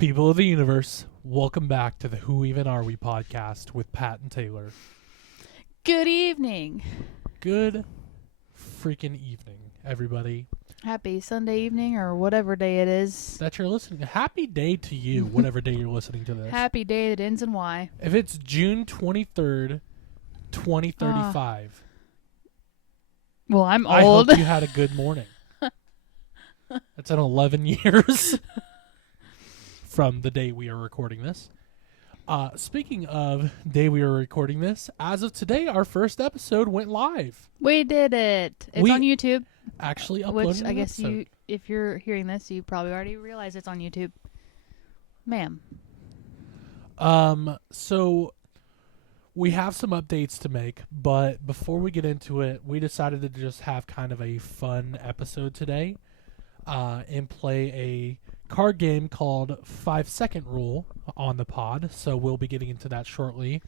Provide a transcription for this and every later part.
People of the universe, welcome back to the Who Even Are We podcast with Pat and Taylor. Good evening. Good freaking evening, everybody. Happy Sunday evening or whatever day it is. That you're listening. Happy day to you, whatever day you're listening to this. Happy day that ends in Y. If it's June 23rd, 2035, Well, I'm I old. hope you had a good morning. That's in 11 years from the day we are recording this. Speaking of day we are recording this, as of today, our first episode went live. We did it. It's on YouTube, Actually uploaded which I an guess episode. if you're hearing this, you probably already realize it's on YouTube. Ma'am. So we have some updates to make, but before we get into it, we decided to just have kind of a fun episode today, and play a card game called 5 Second Rule on the pod. So we'll be getting into that shortly.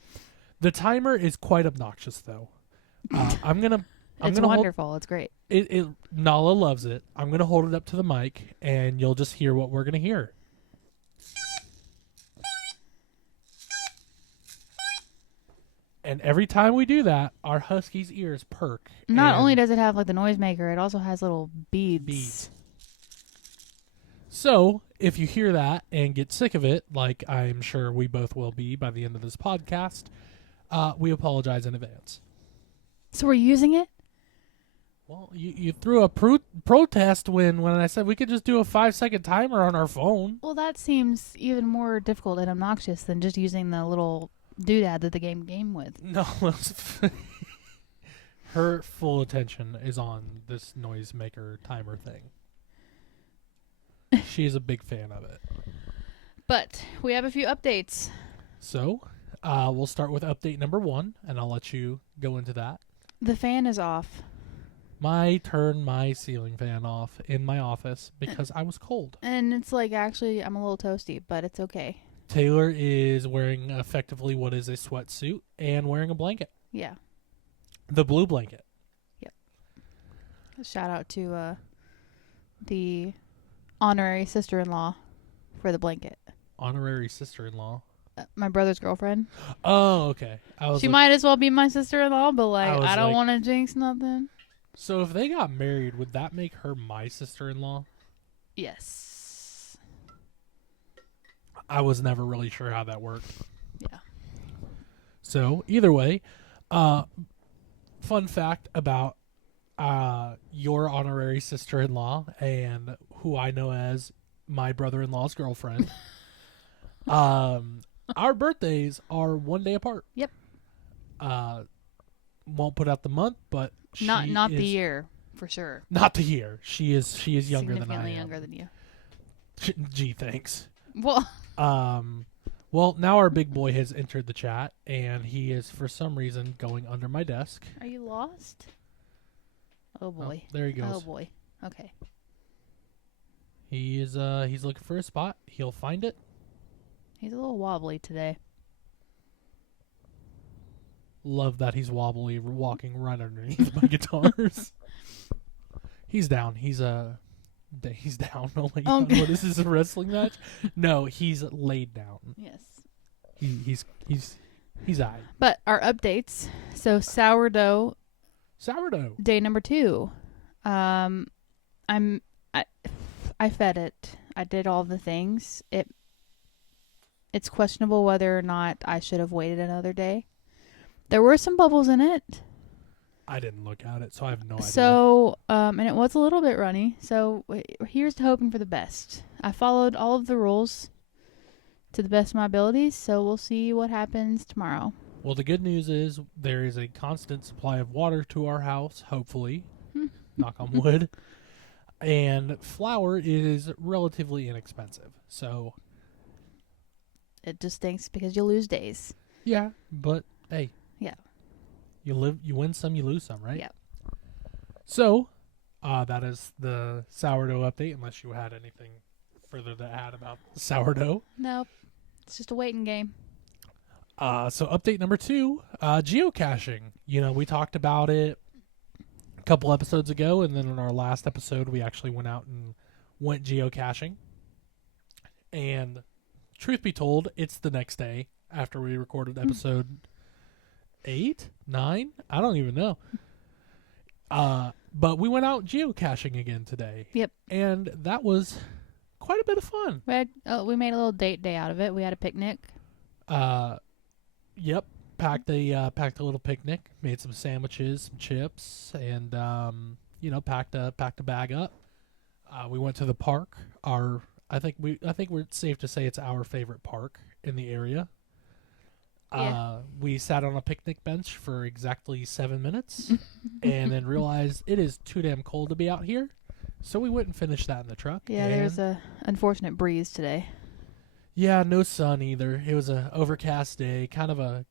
The timer is quite obnoxious, though. I'm gonna Wonderful. It's great. Nala loves it. I'm gonna hold it up to the mic, and you'll just hear what we're gonna hear. And every time we do that, our husky's ears perk. Not and only does it have like the noisemaker, it also has little beads. beads. So, if you hear that and get sick of it, like I'm sure we both will be by the end of this podcast, we apologize in advance. So we're using it? Well, you threw a protest when I said we could just do a 5-second timer on our phone. Well, that seems even more difficult and obnoxious than just using the little doodad that the game with. No, her full attention is on this noisemaker timer thing. She's a big fan of it. But we have a few updates. So, we'll start with update number 1, and I'll let you go into that. The fan is off. I turned my ceiling fan off in my office because I was cold. And it's like, actually, I'm a little toasty, but it's okay. Taylor is wearing effectively what is a sweatsuit and wearing a blanket. Yeah. The blue blanket. Shout out to the honorary sister-in-law for the blanket. Honorary sister-in-law. My brother's girlfriend. Oh, okay. She might as well be my sister-in-law, but I was I don't like- want to jinx nothing. So if they got married, would that make her my sister-in-law? Yes. I was never really sure how that worked. Yeah. So either way, fun fact about your honorary sister-in-law and who I know as my brother-in-law's girlfriend. Our birthdays are one day apart. Yep. Won't put out the month, but Not is, the year, for sure. Not the year. She is younger than I Significantly am. younger than you. Gee, thanks. Well, Well, now our big boy has entered the chat, and he is for some reason going under my desk. are you lost? Oh, boy. There he goes. Oh, boy. Okay. He's looking for a spot. He'll find it. He's a little wobbly today. Love that he's wobbly, walking right underneath my guitars. He's down. He's down. Oh my god! What is this, a wrestling match? No, he's laid down. Yes. He's aight. But our updates. So sourdough Sourdough. day number 2. I fed it. I did all the things. It's questionable whether or not I should have waited another day. There were some bubbles in it. I didn't look at it, so I have no idea. So, and it was a little bit runny. So here's to hoping for the best. I followed all of the rules to the best of my abilities. So we'll see what happens tomorrow. Well, the good news is there is a constant supply of water to our house, hopefully. Knock on wood. And flour is relatively inexpensive. So, It just stinks because you lose days. yeah, but hey. Yeah. You win some, you lose some, right? Yeah. So, that is the sourdough update, unless you had anything further to add about sourdough. Nope. It's just a waiting game. So update number 2, geocaching. We talked about it a couple episodes ago, and then in our last episode, we actually went out and went geocaching. And truth be told, it's the next day after we recorded episode 8, 9. I don't even know. But we went out geocaching again today. Yep. And that was quite a bit of fun. We made a little date day out of it. We had a picnic. Yep. Packed a little picnic. Made some sandwiches, some chips, and packed a bag up. We went to the park. I think we're safe to say it's our favorite park in the area. Yeah. We sat on a picnic bench for exactly 7 minutes, and then realized it is too damn cold to be out here, so we went and finished that in the truck. Yeah, there was a unfortunate breeze today. Yeah, no sun either. It was a overcast day, kind of a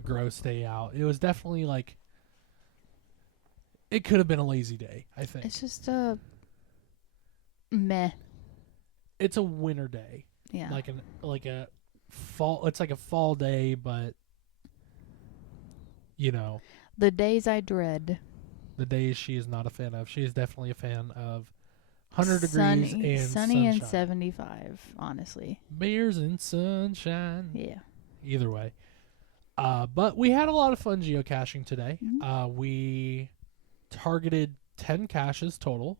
gross day out. It was definitely like it could have been a lazy day, I think. It's just a meh. It's a winter day. Yeah. Like a fall. It's like a fall day, but the days I dread. the days she is not a fan of. She is definitely a fan of 100 degrees and sunny and sunshine. 75. Honestly. Beers and sunshine. Yeah. Either way. But we had a lot of fun geocaching today. Mhm. We targeted 10 caches total.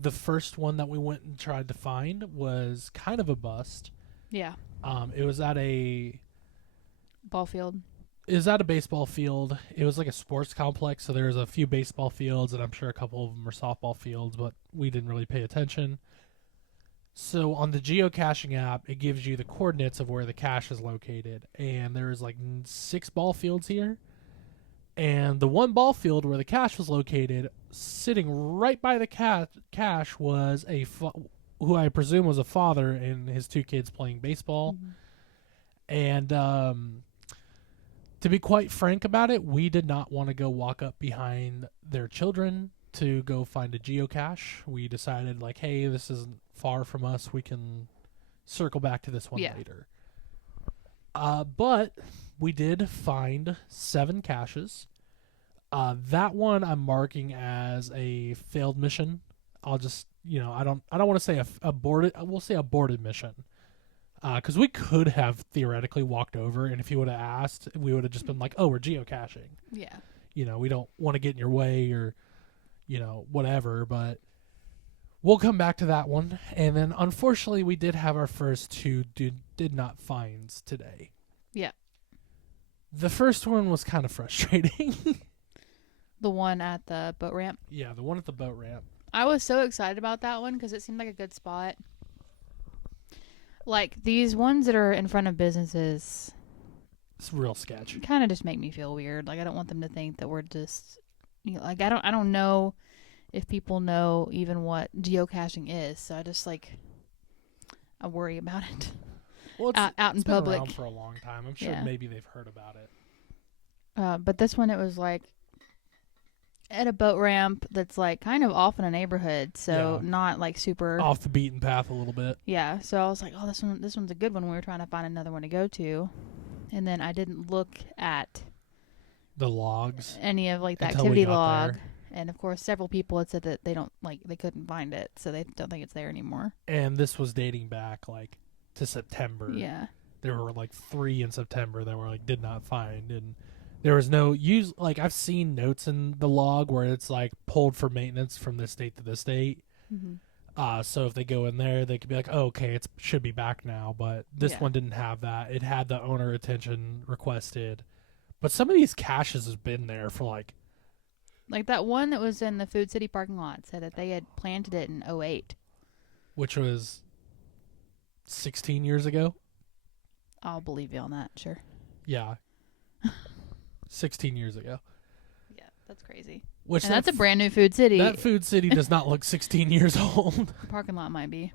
The first one that we went and tried to find was kind of a bust. Yeah. It was at a Ball field. baseball field. It was like a sports complex, so there was a few baseball fields, and I'm sure a couple of them are softball fields, but we didn't really pay attention. So on the geocaching app, it gives you the coordinates of where the cache is located, and there's like 6 ball fields here. And the one ball field where the cache was located, sitting right by the cache, was who I presume was a father and his 2 kids playing baseball. Mhm. And to be quite frank about it, we did not want to go walk up behind their children to go find a geocache. We decided, like, hey, this isn't far from us. We can circle back to this one later. But we did find 7 caches. That one I'm marking as a failed mission. I'll just, I don't want to say aborted. We'll say aborted mission. Because we could have theoretically walked over, and if you would have asked, we would have just been like, oh, we're geocaching. Yeah. We don't want to get in your way or, whatever, but we'll come back to that one. And then, unfortunately, we did have our first 2 did not finds today. Yeah. The first one was kind of frustrating. The one at the boat ramp. Yeah, the one at the boat ramp. I was so excited about that one because it seemed like a good spot. Like, these ones that are in front of businesses It's real sketch. kind of just make me feel weird. Like, I don't want them to think that we're just, I don't know if people know even what geocaching is. So I just, I worry about it. Well, out in it's been public. around for a long time. I'm sure Yeah. maybe they've heard about it. But this one, it was at a boat ramp that's kind of off in a neighborhood, so Yeah. not super Off the beaten path a little bit. Yeah. So I was like, oh, this one's a good one. We were trying to find another one to go to, and then I didn't look at The logs. any of the Until we activity got log, there. and of course, several people had said that they don't they couldn't find it, so they don't think it's there anymore. And this was dating back to September. Yeah. There were 3 in September that were did not find, and there was no use. I've seen notes in the log where it's pulled for maintenance from this date to this date. Mm-hmm. So if they go in there, they could be like, oh, okay, it should be back now. But this Yeah. one didn't have that. It had the owner attention requested. But some of these caches has been there for Like that one that was in the Food City parking lot said that they had planted it in 2008. which was 16 years ago. I'll believe you on that, sure. Yeah. 16 years ago. Yeah, that's crazy. Which And that's a brand new Food City. That Food City does not look 16 years old. The parking lot might be.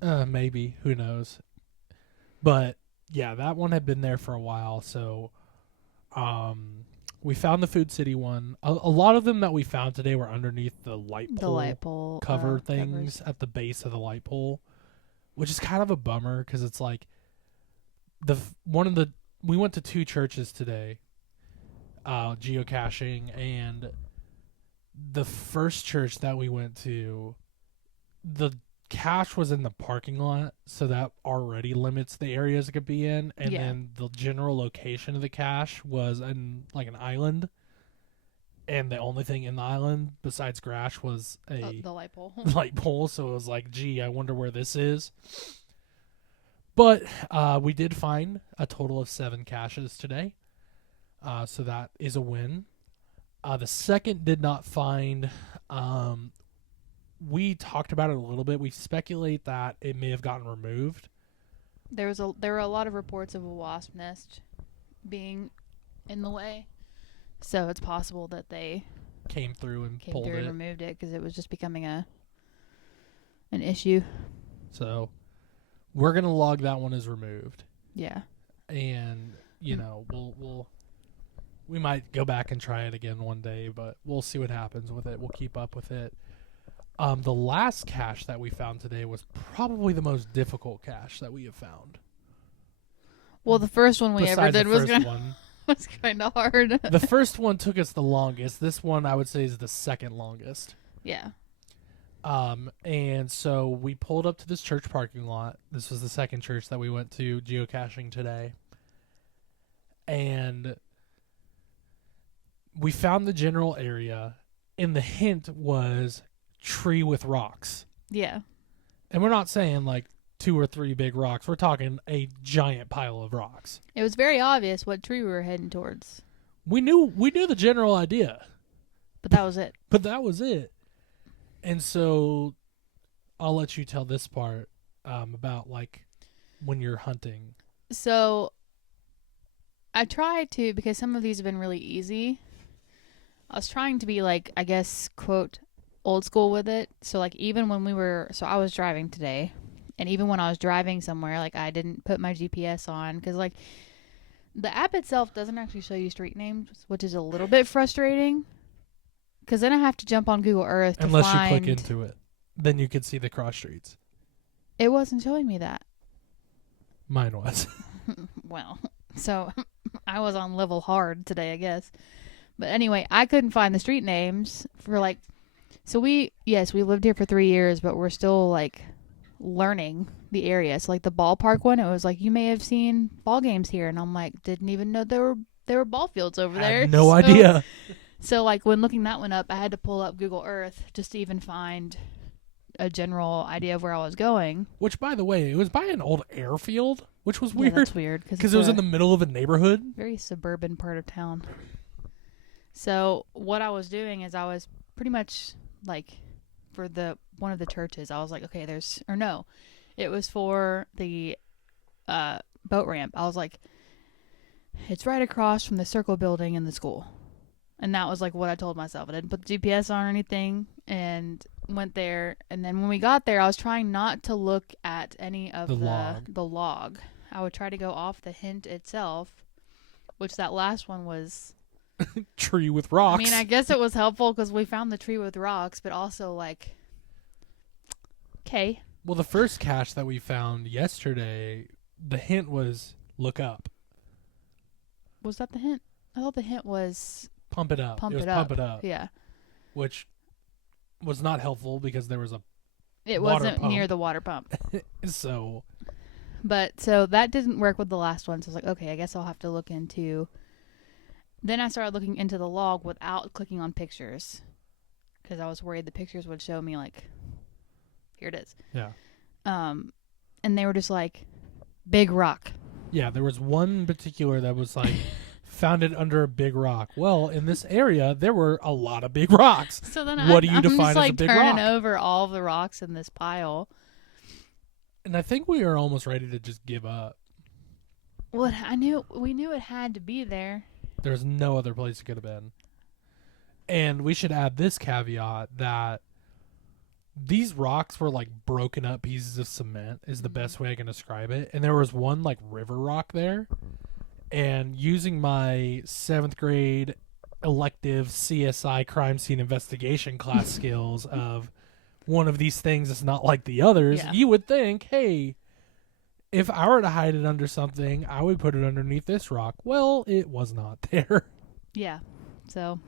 Maybe. Who knows? But, yeah, that one had been there for a while. So, we found the Food City one. A lot of them that we found today were underneath the light pole cover things covers. at the base of the light pole, which is kind of a bummer because it's we went to 2 churches today, geocaching, and the first church that we went to, the cache was in the parking lot, so that already limits the areas it could be in. And Yeah. then the general location of the cache was in like an island, and the only thing in the island besides grass was a The light pole. light pole. So it was like, gee, I wonder where this is. But we did find a total of 7 caches today, so that is a win. The second did not find. We talked about it a little bit. We speculate that it may have gotten removed. There were a lot of reports of a wasp nest being in the way, so it's possible that they Came through and came pulled through it. and removed it because it was just becoming an issue. So we're gonna log that one as removed, Yeah. and we might go back and try it again one day, but we'll see what happens with it. We'll keep up with it. The last cache that we found today was probably the most difficult cache that we have found. Well, the first one we Besides ever did the was first one. was kind of hard. The first one took us the longest. This one I would say is the second longest. Yeah. And so we pulled up to this church parking lot. This was the second church that we went to geocaching today. And we found the general area, and the hint was tree with rocks. Yeah. And we're not saying like 2 or 3 big rocks. We're talking a giant pile of rocks. It was very obvious what tree we were heading towards, We knew the general idea, but that was it. but that was it. And so I'll let you tell this part about like when you're hunting. So I tried to, because some of these have been really easy, I was trying to be like, I guess, quote, old school with it. So like even when I was driving today, and even when I was driving somewhere, like I didn't put my GPS on, because like the app itself doesn't actually show you street names, which is a little bit frustrating, because then I have to jump on Google Earth to Unless find. you click into it, then you can see the cross streets. It wasn't showing me that. Mine was. Well, so I was on level hard today, I guess. But anyway, I couldn't find the street names for like. So we lived here for 3 years, but we're still like learning the area. So like the ballpark one, it was like, you may have seen ball games here, and I'm like, didn't even know there were ball fields over I there. had no idea. So like when looking that one up, I had to pull up Google Earth just to even find a general idea of where I was going. Which, by the way, it was by an old airfield, which was Yeah, weird that's weird because it was in the middle of a neighborhood. very suburban part of town. So what I was doing is I was pretty much like for one of the churches, I was like, okay, it was for the boat ramp. I was like, it's right across from the circle building in the school. And that was like what I told myself. I didn't put the GPS on or anything, and went there. And then when we got there, I was trying not to look at any of the log. I would try to go off the hint itself, which that last one was. Tree with rocks. I mean, I guess it was helpful because we found the tree with rocks, but also like, okay. Well, the first cache that we found yesterday, the hint was look up. Was that the hint? I thought the hint was Pump it up. pump it was it up. pump it up. Yeah. Which was not helpful because there was a It water wasn't pump. near the water pump. So But so that didn't work with the last one. So I was like, okay, I guess I'll have to look into. Then I started looking into the log without clicking on pictures, because I was worried the pictures would show me like, here it is. yeah. And they were just like, big rock. Yeah, there was one in particular that was like found it under a big rock. Well, in this area, there were a lot of big rocks. So then What do you I'm define just as a like big turning rock? over all of the rocks in this pile. And I think we were almost ready to just give up. Well, we knew it had to be there. There's no other place it could have been. And we should add this caveat that these rocks were like broken up pieces of cement is the best way I can describe it. And there was one like river rock there. And using my 7th grade elective CSI crime scene investigation class skills of one of these things is not like the others, Yeah. you would think, hey, if I were to hide it under something, I would put it underneath this rock. Well, it was not there. Yeah. So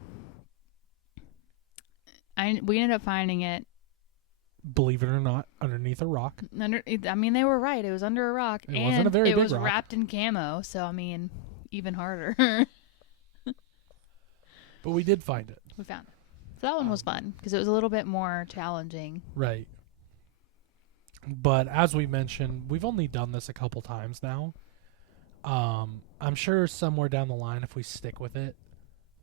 we ended up finding it. Believe it or not, underneath underneath a rock. I mean, they were right. It was under a rock. It and wasn't a very it big was rock. wrapped in camo. So, I mean, even harder. But we did find it. We found it. So that one was fun because it was a little bit more challenging. Right. But as we mentioned, we've only done this a couple times now. I'm sure somewhere down the line, if we stick with it,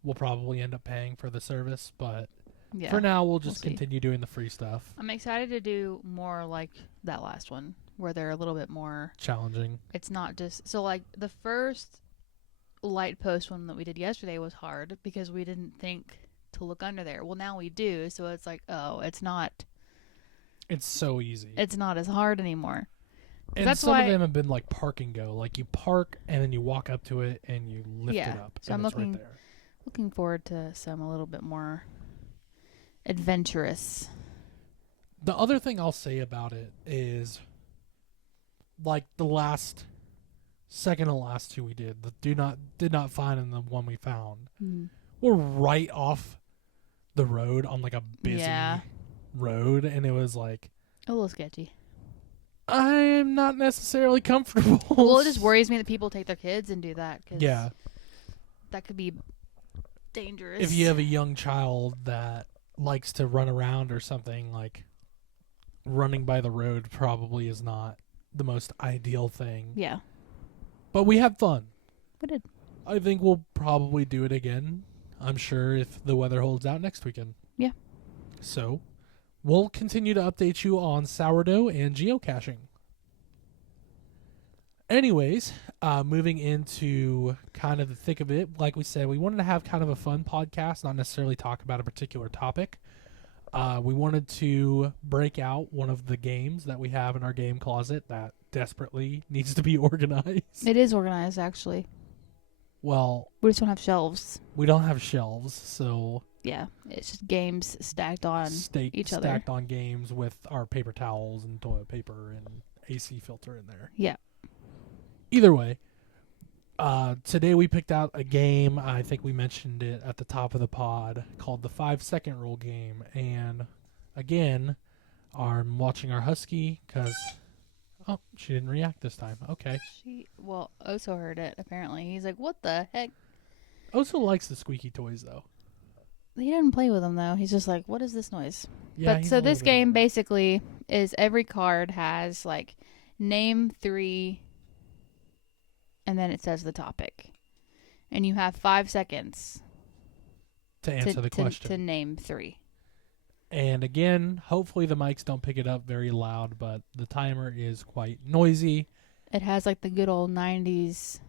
we'll probably end up paying for the service. But Yeah. for now, we'll just see. continue doing the free stuff. I'm excited to do more like that last one where they're a little bit more. Challenging. It's not just. So, like, the first light post one that we did yesterday was hard because we didn't think to look under there. Well, now we do. So it's like, oh, it's not. It's so easy. It's not as hard anymore. And that's some why- of them have been like park and go. Like you park and then you walk up to it and you lift Yeah. it up. So and I'm it's looking- right there. Looking forward to some a little bit more adventurous. The other thing I'll say about it is, like the second to last two we did, the did not find and the one we found, we're right off the road on like a busy Yeah. road, and it was like A little sketchy. I'm not necessarily comfortable. Well, it just worries me that people take their kids and do that. 'Cause Yeah, that could be dangerous. if you have a young child that likes to run around or something, like running by the road probably is not the most ideal thing. Yeah. But we had fun. We did. I think we'll probably do it again. I'm sure if the weather holds out next weekend. Yeah. So, we'll continue to update you on sourdough and geocaching. Anyways, moving into kind of the thick of it, like we said, we wanted to have kind of a fun podcast, not necessarily talk about a particular topic. We wanted to break out one of the games that we have in our game closet that desperately needs to be organized. It is organized, actually. Well, We just don't have shelves. we don't have shelves, so Yeah. It's just games stacked on each other. stacked on games with our paper towels and toilet paper and AC filter in there. Yeah. Either way, today we picked out a game. I think we mentioned it at the top of the pod called the 5-second rule game. And again, I'm watching our husky because she didn't react this time. Okay. Oso heard it, apparently. He's like, what the heck? Oso likes the squeaky toys though. He didn't play with them, though. He's just like, what is this noise? Yeah. But he's so a this little bit game older. basically is every card has like name 3 and then it says the topic. And you have 5 seconds to answer the question. to name 3. And again, hopefully the mics don't pick it up very loud, but the timer is quite noisy. It has like the good old 90s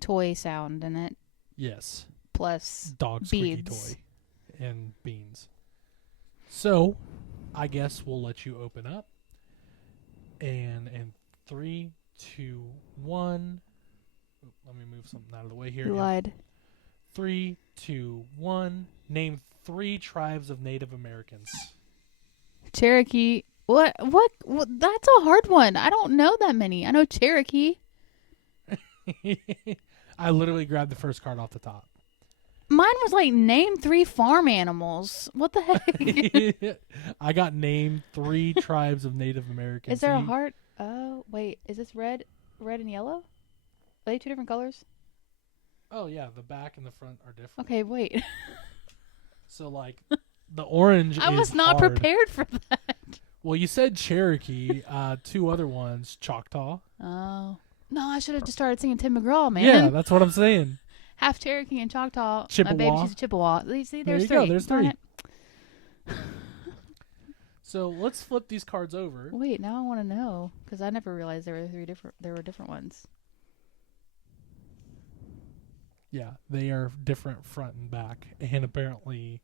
toy sound in it, Yes. plus Dog squeaky beads. toy and beans. So, I guess we'll let you open up. And in 3, 2, 1. Let me move something out of the way here. You Yeah. lied. 3, 2, 1. Name 3 tribes of Native Americans. Cherokee. What? That's a hard one. I don't know that many. I know Cherokee. I literally grabbed the first card off the top. Mine was like name 3 farm animals. What the heck? I got named 3 tribes of Native Americans. Is there a You- heart? Oh, wait. Is this red and yellow? Are they 2 different colors? Oh yeah, the back and the front are different. Okay, wait. So like, the orange. I is was not hard. prepared for that. Well, you said Cherokee. 2 other ones, Choctaw. Oh. No, I should have just started singing Tim McGraw, man. Yeah, that's what I'm saying. Half Cherokee and Choctaw. My Chippewa. baby, she's a Chippewa. See, There there's you 3. go, there's Darn 3. it. So let's flip these cards over. Wait, now I want to know because I never realized there were different ones. Yeah, they are different front and back, and apparently,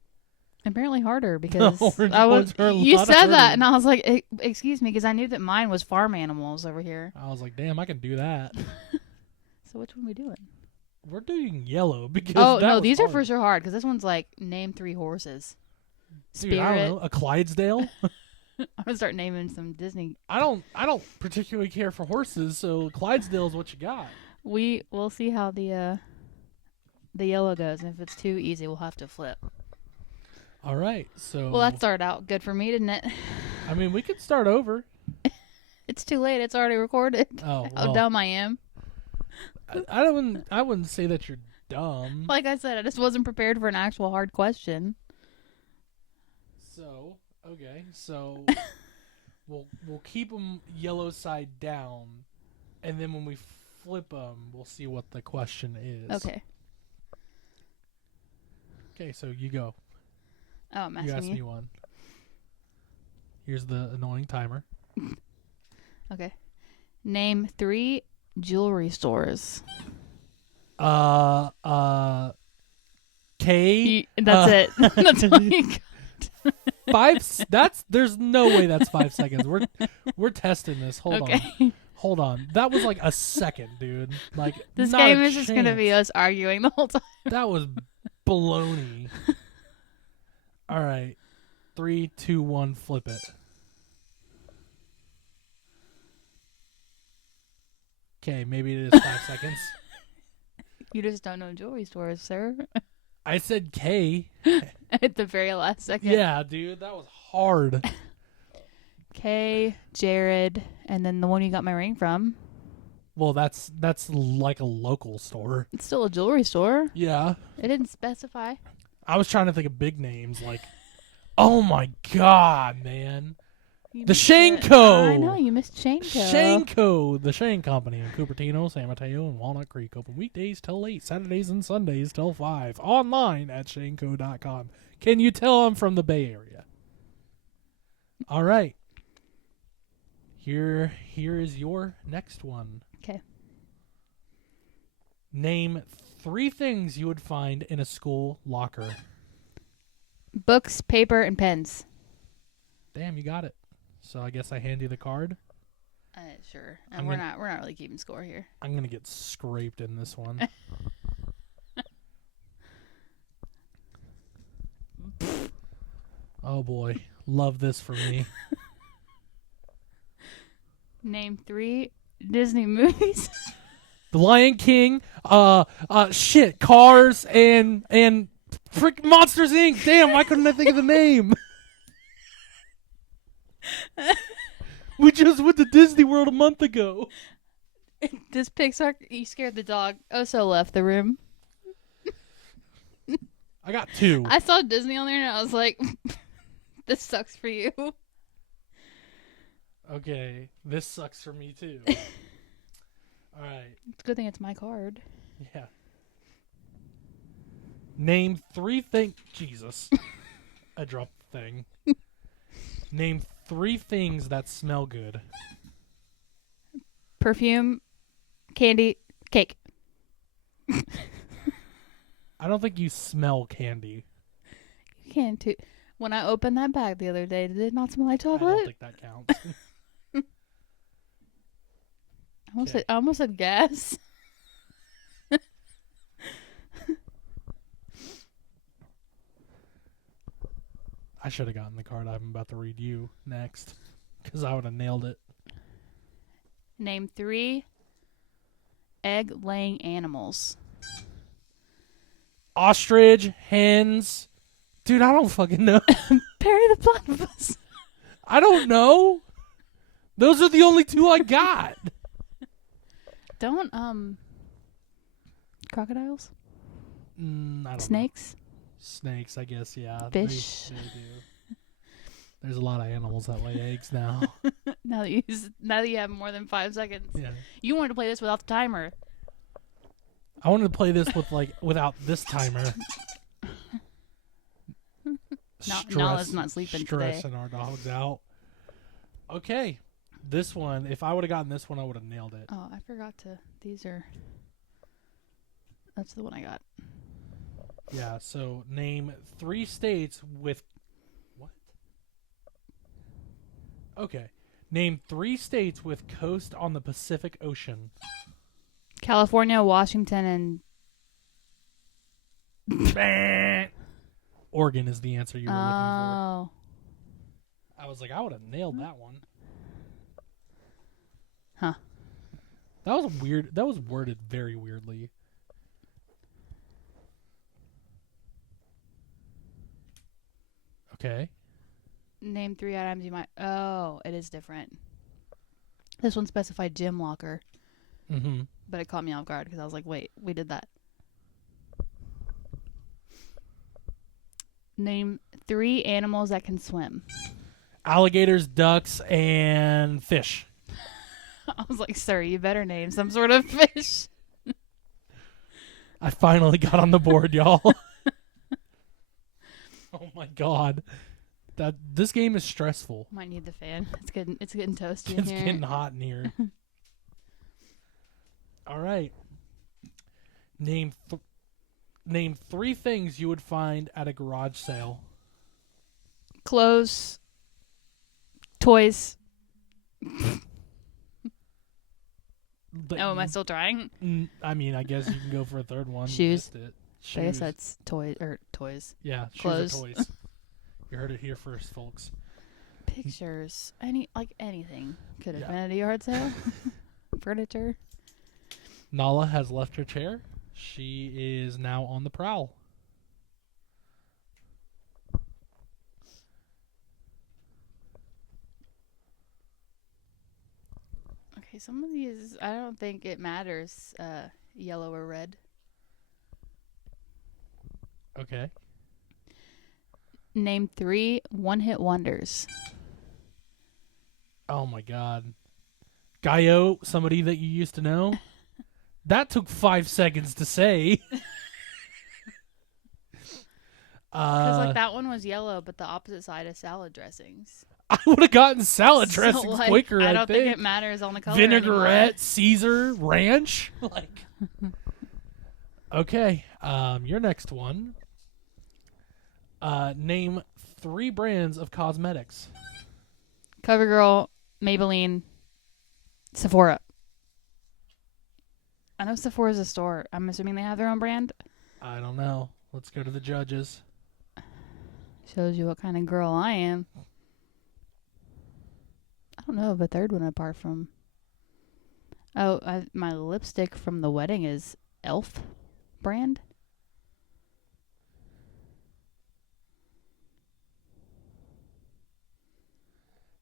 Apparently harder because orange I was. ones are a You lot said harder. that, and I was like, "Excuse me," because I knew that mine was farm animals over here. I was like, "Damn, I can do that." So which one are we doing? We're doing yellow because. Oh that no, was these are hard. for sure hard because this one's like name 3 horses. Dude, I Spirit. don't know, a Clydesdale. I'm gonna start naming some Disney. I don't particularly care for horses, so Clydesdale is what you got. We'll see how the yellow goes, and if it's too easy, we'll have to flip. All right, so Well, that started out good for me, didn't it? I mean, we could start over. It's too late. It's already recorded. Oh, How well, dumb I am. I wouldn't say that you're dumb. Like I said, I just wasn't prepared for an actual hard question. So, okay. So, we'll keep them yellow side down, and then when we flip them, we'll see what the question is. Okay. Okay, so you go. Oh, I'm You asking ask you. me one. Here's the annoying timer. Okay. Name 3 jewelry stores. K. That's it. That's all you got. There's no way that's 5 seconds. We're testing this. Hold on. Okay. Hold on. That was like a second, dude. Like This not game a is just going to be chance. us arguing the whole time. That was baloney. All right. 3, 2, 1, flip it. Okay, maybe it is 5 seconds. You just don't know jewelry stores, sir. I said K. At the very last second. Yeah, dude, that was hard. Kay, Jared, and then the one you got my ring from. Well, that's like a local store. It's still a jewelry store. Yeah. It didn't specify. I was trying to think of big names like, oh my god, man. You The missed it. Shanko! I know, you missed Shanko. Shanko, the Shane Company in Cupertino, San Mateo, and Walnut Creek. Open weekdays till 8, Saturdays and Sundays till 5. Online at shanko.com. Can you tell I'm from the Bay Area? All right. Here is your next one. Okay. Name 3 things you would find in a school locker. Books, paper, and pens. Damn, you got it. So I guess I hand you the card. Sure. I'm And we're gonna- not really keeping score here. I'm going to get scraped in this one. Oh boy. Love this for me. Name 3 Disney movies. The Lion King, shit, Cars, and frick Monsters Inc. Damn, why couldn't I think of the name? We just went to Disney World a month ago. This Pixar, you scared the dog. Oso left the room. I got 2. I saw Disney on there and I was like, this sucks for you. Okay, this sucks for me too. All right, It's a good thing it's my card. yeah. Name 3 things. Jesus, I dropped the thing. Name 3 things that smell good. Perfume, candy, cake. I don't think you smell candy. You can too. When I opened that bag the other day, did it not smell like I don't chocolate? think that counts. I almost said gas. I should have gotten the card I'm about to read you next, because I would have nailed it. Name 3 egg-laying animals. Ostrich, hens. Dude, I don't fucking know. Perry the Platypus. I don't know. Those are the only 2 I got. Don't, crocodiles? I don't know. Snakes? Snakes, I guess, yeah. Fish. They do. There's a lot of animals that lay eggs now. Now that you have more than 5 seconds. Yeah. You wanted to play this without the timer. I wanted to play this with without this timer. Nala's not sleeping today. Stressing our dogs out. Okay. This one, if I would have gotten this one, I would have nailed it. Oh, I forgot to. That's the one I got. Yeah, so name 3 states with... What? Okay. Name 3 states with coast on the Pacific Ocean. California, Washington, and... Oregon is the answer you were looking Oh. for. I was like, I would have nailed that one. Huh. That was weird. That was worded very weirdly. Okay. Name 3 items you might. Oh, it is different. This one specified gym locker, Mm-hmm. but it caught me off guard because I was like, wait, we did that. Name 3 animals that can swim. Alligators, ducks, and fish. I was like, sir, you better name some sort of fish. I finally got on the board, y'all. Oh my god. This game is stressful. Might need the fan. It's getting toasty in It's here. getting hot in here. All right. Name 3 things you would find at a garage sale. Clothes, toys. Oh, am I still trying? I mean, I guess you can go for a third one. Shoes. You missed it. I guess Shoes. that's toys. Yeah, shoes Clothes. or toys. You heard it here first, folks. Pictures. Anything. Could have Yeah. been at a yard sale. Furniture. Nala has left her chair. She is now on the prowl. Okay, some of these, I don't think it matters, yellow or red. Okay. Name 3 one-hit wonders. Oh my god. Gaio, somebody that you used to know? That took 5 seconds to say. Because that one was yellow, but the opposite side is salad dressings. I would have gotten salad So, dressings like, quicker, I I don't think. think it matters on the color Vinaigrette, anymore. Caesar, ranch. Like, okay, your next one. Name 3 brands of cosmetics. CoverGirl, Maybelline, Sephora. I know Sephora's a store. I'm assuming they have their own brand. I don't know. Let's go to the judges. Shows you what kind of girl I am. I don't know of a third one apart from... Oh, my lipstick from the wedding is Elf brand.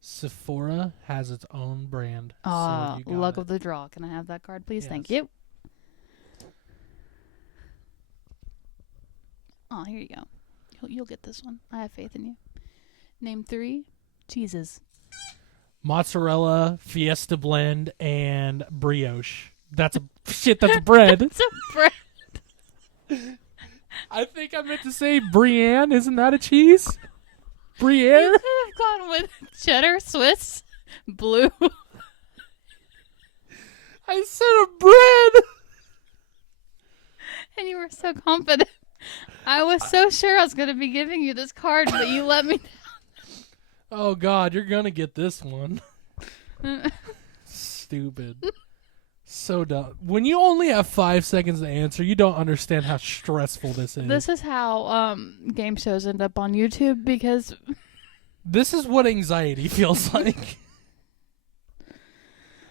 Sephora has its own brand. Ah, so you got luck it. of the draw. Can I have that card, please? Thank Yes. you. Oh, here you go. You'll get this one. I have faith in you. Name 3 cheeses. Mozzarella, Fiesta Blend, and brioche. That's a shit. That's bread. It's a bread. I think I meant to say Brienne. Isn't that a cheese? Brienne. You could have gone with cheddar, Swiss, blue. I said a bread. And you were so confident. I was so sure I was going to be giving you this card, but you let me Oh God, you're gonna get this one. down. Stupid. So dumb. When you only have 5 seconds to answer, you don't understand how stressful this is. This is how game shows end up on YouTube because This is what anxiety feels like.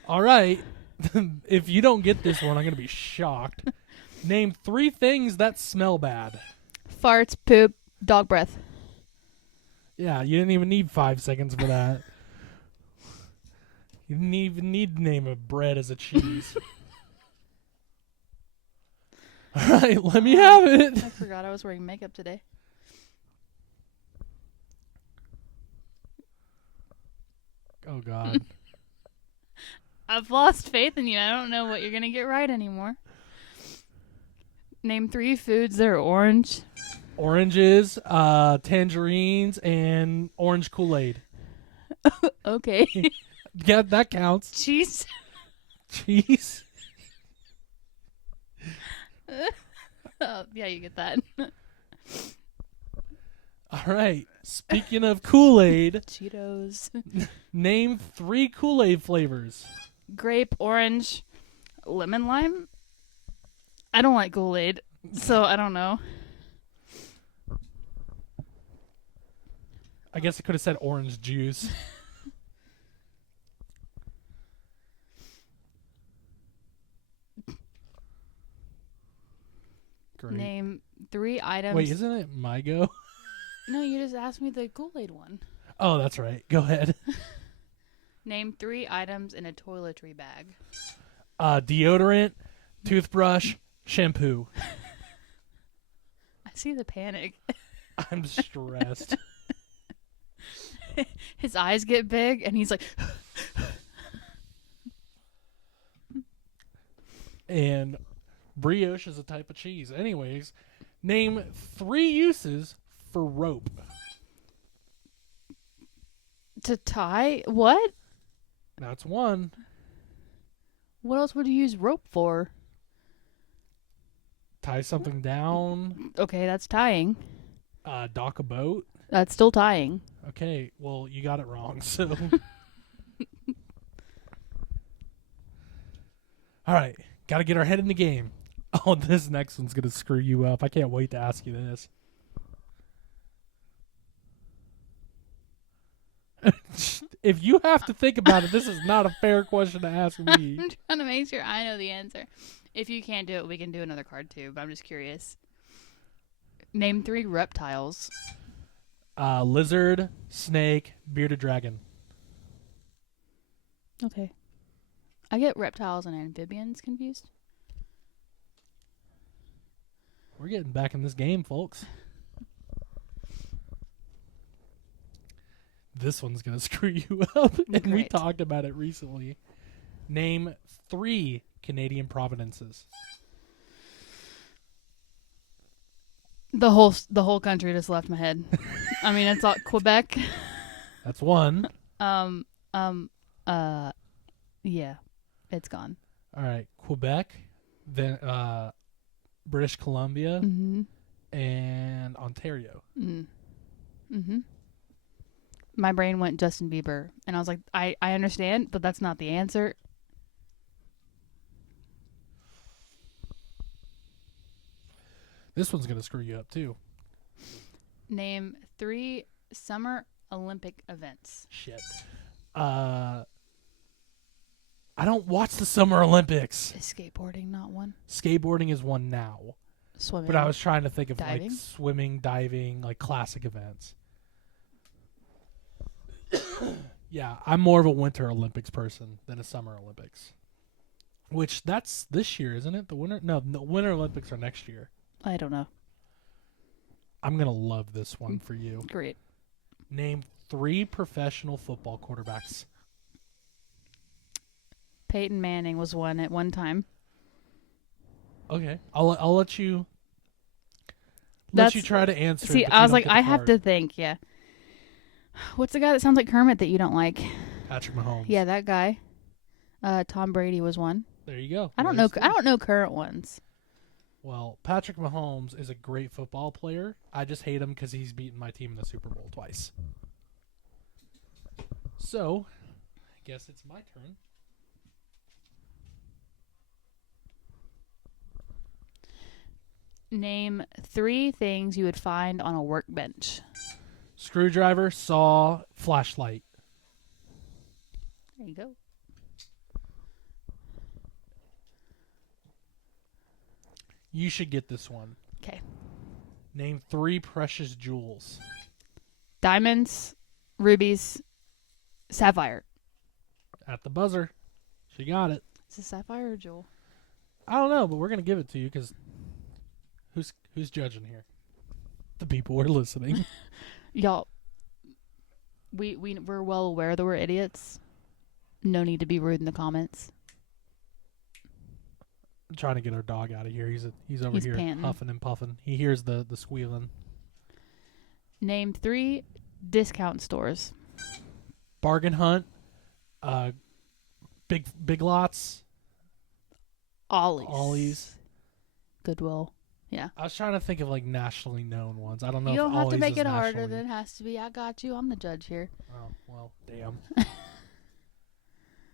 All right. If you don't get this one, I'm going to be shocked. Name 3 things that smell bad. farts, poop, dog breath. Yeah, you didn't even need 5 seconds for that. You didn't even need to name a bread as a cheese. All right, let me have it. I forgot I was wearing makeup today. Oh, God. I've lost faith in you. I don't know what you're going to get right anymore. Name 3 foods that are orange. Oranges, tangerines, and orange Kool-Aid. Okay. Yeah, that counts. Cheese. Cheese. Oh, yeah, you get that. All right. Speaking of Kool-Aid, Cheetos. name 3 Kool-Aid flavors. Grape, orange, lemon, lime. I don't like Kool-Aid, so I don't know. I guess I could have said orange juice. Great. Name 3 items. Wait, isn't it my go? No, you just asked me the Kool-Aid one. Oh, that's right. Go ahead. Name 3 items in a toiletry bag. Deodorant, toothbrush, shampoo. I see the panic. I'm stressed. His eyes get big, and he's like, And brioche is a type of cheese. Anyways, name 3 uses for rope. to tie? What? That's 1. What else would you use rope for? Tie something down. Okay, that's tying. Dock a boat. That's still tying. Okay, well, you got it wrong, so. All right, got to get our head in the game. Oh, this next one's going to screw you up. I can't wait to ask you this. If you have to think about it, this is not a fair question to ask me. I'm trying to make sure I know the answer. If you can't do it, we can do another card too, but I'm just curious. Name 3 reptiles. Lizard, snake, bearded dragon. Okay. I get reptiles and amphibians confused. We're getting back in this game, folks. This one's going to screw you up, and we Great. talked about it recently. Name 3 Canadian provinces. The whole country just left my head. I mean, it's all Quebec. That's 1. Yeah, it's gone. All right, Quebec, then British Columbia, Mm-hmm. and Ontario. Mm-hmm. My brain went Justin Bieber, and I was like, I understand, but that's not the answer. This one's going to screw you up, too. Name 3 Summer Olympic events. Shit. I don't watch the Summer Olympics. Is skateboarding not one? Skateboarding is 1 now. Swimming. But I was trying to think of Diving? like swimming, diving, like classic events. Yeah, I'm more of a Winter Olympics person than a Summer Olympics. Which that's this year, isn't it? The winter? No, the Winter Olympics are next year. I don't know. I'm gonna love this one for you. Great. Name 3 professional football quarterbacks. Peyton Manning was one at one time. Okay, I'll let you. That's- Let you try to answer. See, but I you was don't like, get the I have card. to think. Yeah. What's the guy that sounds like Kermit that you don't like? Patrick Mahomes. Yeah, that guy. Tom Brady was one. There you go. I don't know. There's I 3. don't know current ones. Well, Patrick Mahomes is a great football player. I just hate him because he's beaten my team in the Super Bowl twice. So, I guess it's my turn. Name 3 things you would find on a workbench. Screwdriver, saw, flashlight. There you go. You should get this one. 'Kay. Name 3 precious jewels. Diamonds, rubies, sapphire. At the buzzer. She got it. Is it sapphire or jewel? I don't know, but we're going to give it to you because who's judging here? The people who are listening. Y'all, we're well aware that we're idiots. No need to be rude in the comments. I'm trying to get our dog out of here. He's over He's here panting. huffing and puffing. He hears the squealing. Name 3 discount stores. Bargain Hunt, Big Lots, Ollie's. Goodwill. I was trying to think of like nationally known ones. I don't know. You don't if have to Ollie's make is it harder nationally- than it has to be. I got you. I'm the judge here. Oh well, damn.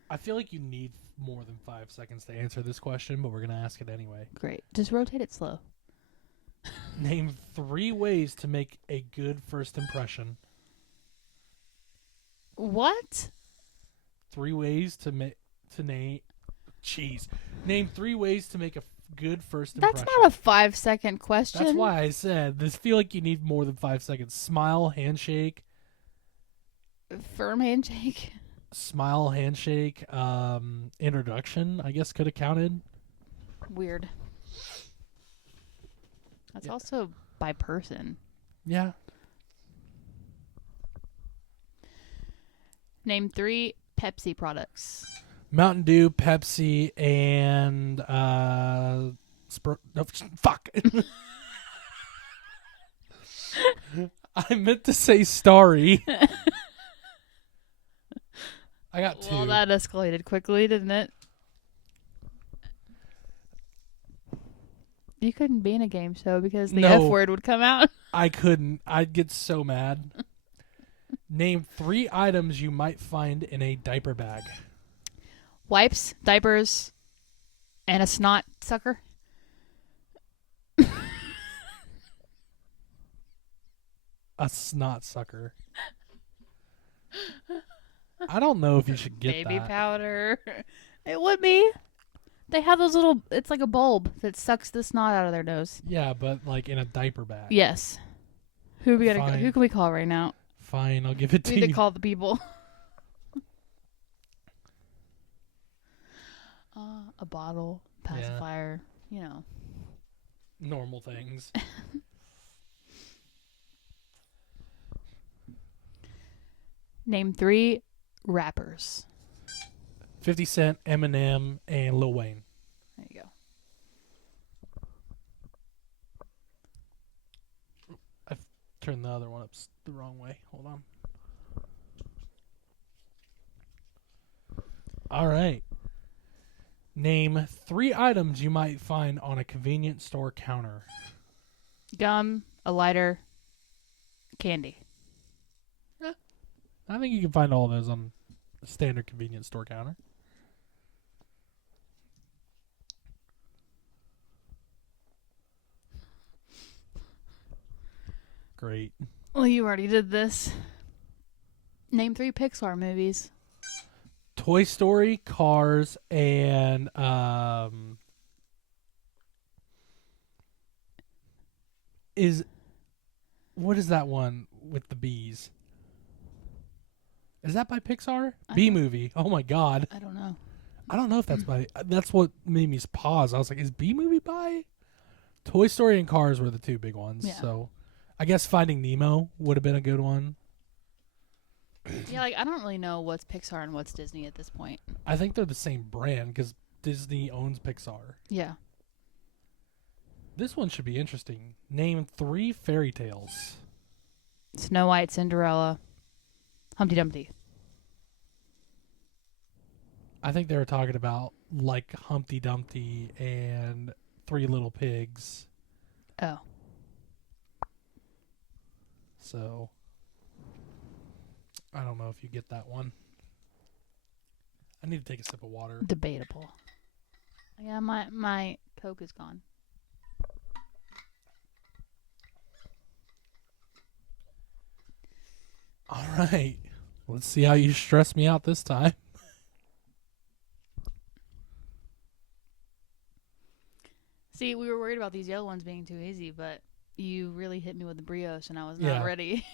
I feel like you need more than 5 seconds to answer this question, but we're gonna ask it anyway. Great. Just rotate it slow. Name 3 ways to make a good first impression. What? 3 ways to name. Jeez. Name 3 ways to make a good first impression. That's not a 5-second question. That's why I said this. Feel like you need more than 5 seconds. Smile, handshake. Firm handshake. Smile, handshake, introduction, I guess could have counted. Weird. That's Yeah. also by person. Yeah. Name 3 Pepsi products. Mountain Dew, Pepsi, and no, fuck. I meant to say Starry. I got 2. Well, that escalated quickly, didn't it? You couldn't be in a game show because the No. F word would come out. I couldn't. I'd get so mad. Name 3 items you might find in a diaper bag. Wipes, diapers, and a snot sucker. A snot sucker. I don't know if you should get Baby that. powder. It would be. They have those little, it's like a bulb that sucks the snot out of their nose. Yeah, but like in a diaper bag. Yes. Who we gotta? Fine. Who can we call right now? Fine, I'll give it We to need to you. call the people. A bottle, pacifier, you know. Normal things. Name 3 rappers. 50 Cent, Eminem, and Lil Wayne. There you go. Turn the other one up the wrong way. Hold on. All right. Name 3 items you might find on a convenience store counter. Gum, a lighter, candy. I think you can find all those on a standard convenience store counter. Great. Well, you already did this. Name 3 Pixar movies. Toy Story, Cars, and what is that one with the bees? Is that by Pixar? Bee Movie. Oh my god. I don't know. I don't know if that's by. That's what made me pause. I was like, is Bee Movie by? Toy Story and Cars were the 2 big ones. Yeah. So I guess Finding Nemo would have been a good one. Yeah, like I don't really know what's Pixar and what's Disney at this point. I think they're the same brand because Disney owns Pixar. Yeah. This one should be interesting. Name 3 fairy tales. Snow White, Cinderella, Humpty Dumpty. I think they were talking about like Humpty Dumpty and 3 Little Pigs. Oh. So I don't know if you get that one. I need to take a sip of water. Debatable. Yeah, my Coke is gone. All right. Let's see how you stress me out this time. See, we were worried about these yellow ones being too easy, but you really hit me with the brioche, and I was not Yeah. ready.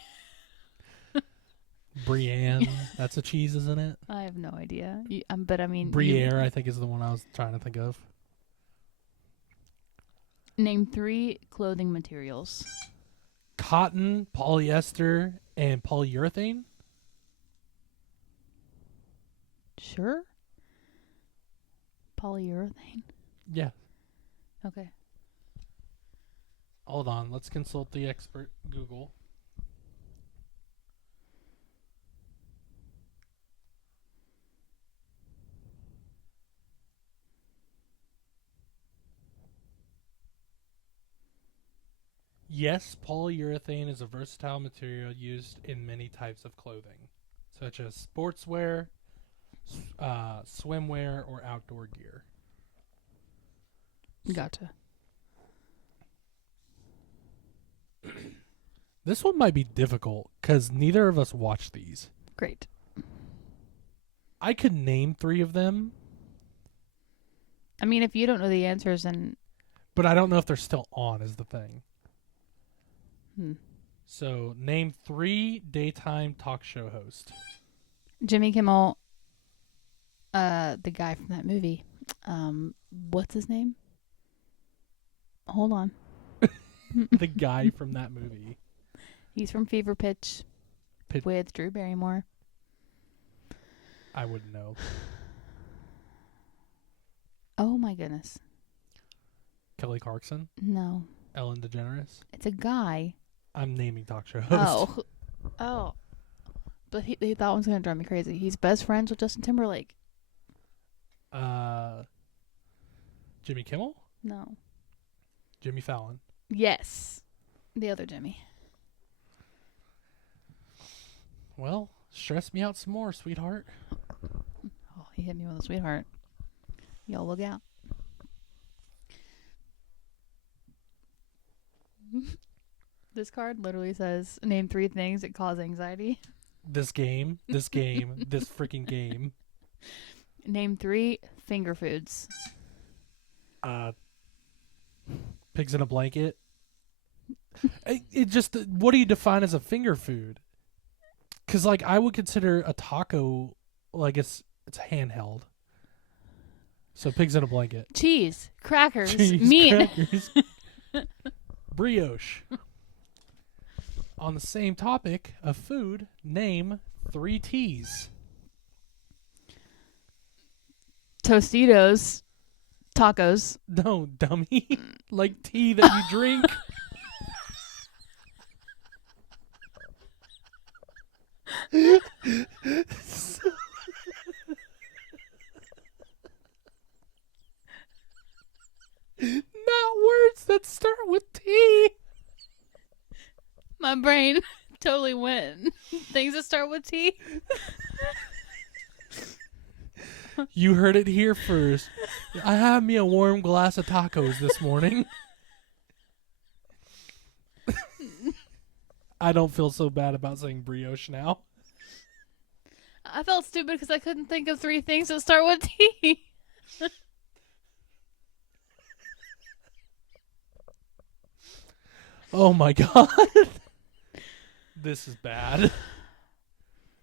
Brienne. That's a cheese, isn't it? I have no idea. But I mean, Gruyere, I think, is the one I was trying to think of. Name 3 clothing materials. Cotton, polyester, and polyurethane. Sure. Polyurethane. Yeah. Okay. Hold on. Let's consult the expert Google. Yes, polyurethane is a versatile material used in many types of clothing, such as sportswear, swimwear, or outdoor gear. Gotcha. This one might be difficult because neither of us watched these. Great. I could name 3 of them, I mean, if you don't know the answers, then but I don't know if they're still on is the thing. So, name 3 daytime talk show hosts. Jimmy Kimmel, the guy from that movie. What's his name? Hold on. The guy from that movie. He's from Fever Pitch with Drew Barrymore. I wouldn't know. Oh my goodness. Kelly Clarkson? No. Ellen DeGeneres? It's a guy. I'm naming talk show hosts. Oh. But that one's going to drive me crazy. He's best friends with Justin Timberlake. Jimmy Kimmel? No. Jimmy Fallon? Yes. The other Jimmy. Well, stress me out some more, sweetheart. Oh, he hit me with a sweetheart. Y'all look out. This card literally says, name 3 things that cause anxiety. This game, this freaking game. Name 3 finger foods. Pigs in a blanket. It just, what do you define as a finger food? Because, like, I would consider a taco, like, it's handheld. So, pigs in a blanket. Cheese, crackers, meat. Crackers. Brioche. On the same topic of food, name 3 teas. Tostitos, tacos. No, dummy. Like tea that you drink. Not words that start with T. My brain totally went. Things that start with T. You heard it here first. I had me a warm glass of tacos this morning. I don't feel so bad about saying brioche now. I felt stupid because I couldn't think of 3 things that start with T. Oh my god. This is bad.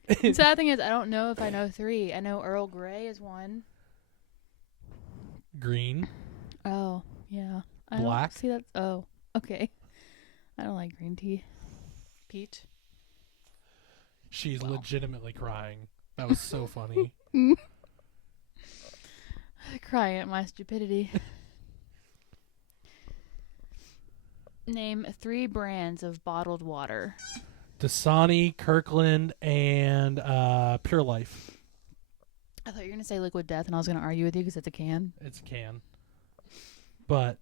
The sad thing is, I don't know if I know 3. I know Earl Grey is 1. Green. Oh, yeah. I Black. don't see that. Oh, okay. I don't like green tea. Peach. She's legitimately crying. That was so funny. Crying at my stupidity. Name 3 brands of bottled water. Dasani, Kirkland, and Pure Life. I thought you were going to say Liquid Death, and I was going to argue with you because it's a can. It's a can. But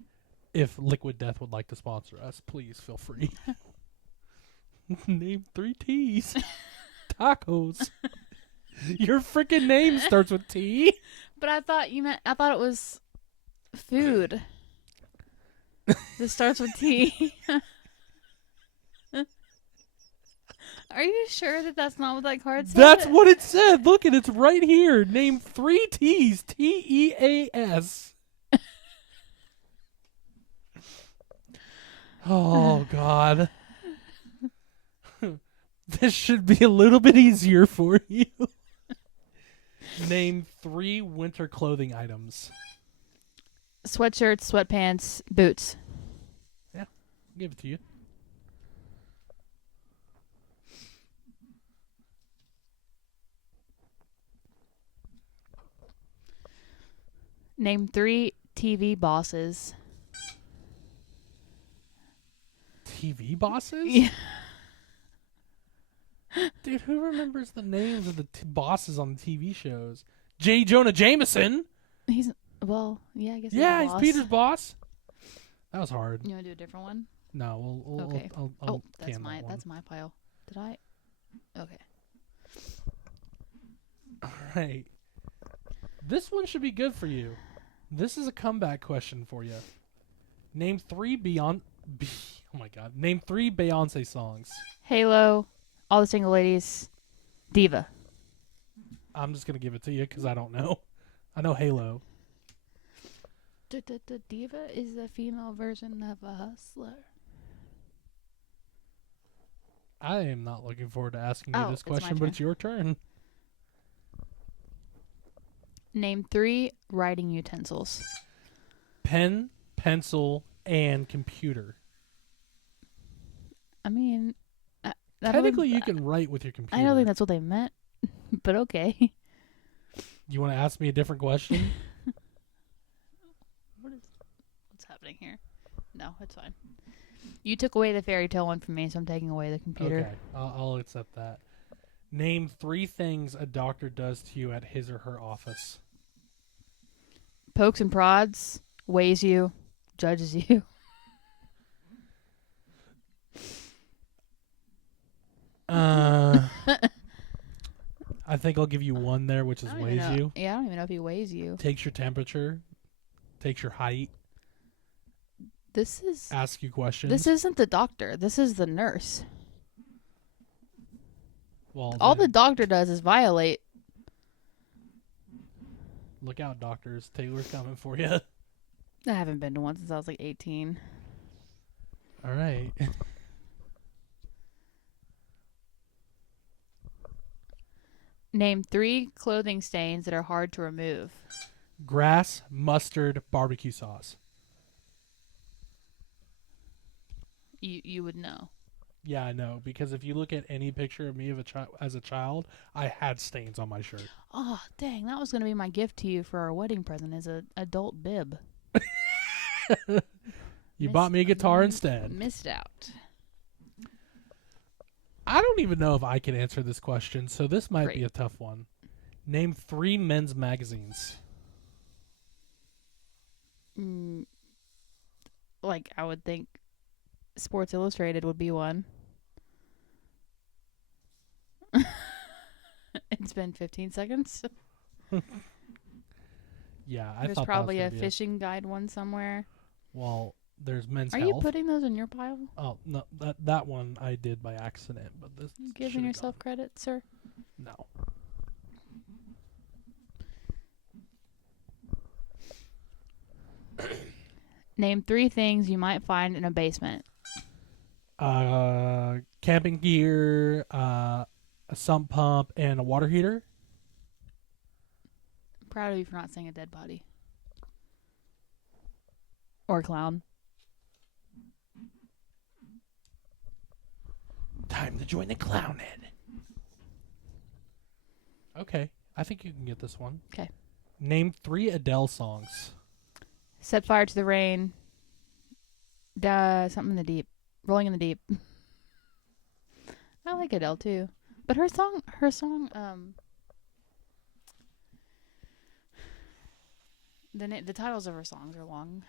if Liquid Death would like to sponsor us, please feel free. Name 3 T's. Tacos. Your freaking name starts with T. But I thought it was food. This starts with T. Are you sure that that's not what that card said? That's what it said. Look, and it's right here. Name 3 T's. Teas. Oh, God. This should be a little bit easier for you. Name 3 winter clothing items. Sweatshirts, sweatpants, boots. Yeah, I'll give it to you. Name 3 TV bosses. TV bosses? Yeah. Dude, who remembers the names of the bosses on the TV shows? J. Jonah Jameson. He's yeah, I guess. Yeah, he's he's Peter's boss. That was hard. You want to do a different one? No, we'll Okay. I'll that's can that one. that's my pile. Did I? Okay. All right. This one should be good for you. This is a comeback question for you. Name 3 oh my god. Name 3 Beyonce songs. Halo, All the Single Ladies, Diva. I'm just going to give it to you because I don't know. I know Halo. Diva is the female version of a hustler. I am not looking forward to asking you Oh, this it's my question, but turn. it's your turn. Name 3 writing utensils. Pen, pencil, and computer. I mean, I don't Technically, think- you can write with your computer. I don't think that's what they meant, but okay. You want to ask me a different question? What's happening here? No, it's fine. You took away the fairy tale one from me, so I'm taking away the computer. Okay, I'll accept that. Name 3 things a doctor does to you at his or her office. Pokes and prods, weighs you, judges you. I think I'll give you one there, which is I don't even weighs know. you. Yeah, I don't even know if he weighs you. Takes your temperature, takes your height, This asks you questions. This isn't the doctor. This is the nurse. Well, All the then, doctor does is violate. look out, doctors. Taylor's coming for you. I haven't been to one since I was like 18. All right. Name 3 clothing stains that are hard to remove. Grass, mustard, barbecue sauce. You would know. Yeah, I know, because if you look at any picture of me as a child, I had stains on my shirt. Oh, dang. That was going to be my gift to you for our wedding present as an adult bib. You bought me a guitar instead. Missed out. I don't even know if I can answer this question, so this might be Great. a tough one. Name 3 men's magazines. Like, I would think Sports Illustrated would be one. It's been 15 seconds. Yeah, I There's thought probably that a was gonna be fishing guide one somewhere. Well, there's Men's Are Health. you putting those in your pile? Oh no, that one I did by accident, but this You should've giving yourself credit, sir? gone. Name 3 things you might find in a basement. No. Camping gear, a sump pump, and a water heater. I'm proud of you for not saying a dead body. Or a clown. Time to join the clown head. Okay, I think you can get this one. 'Kay. Name 3 Adele songs. Set fire to the rain. Something in the deep. Rolling in the deep. I like Adele too. But her song, the titles of her songs are long.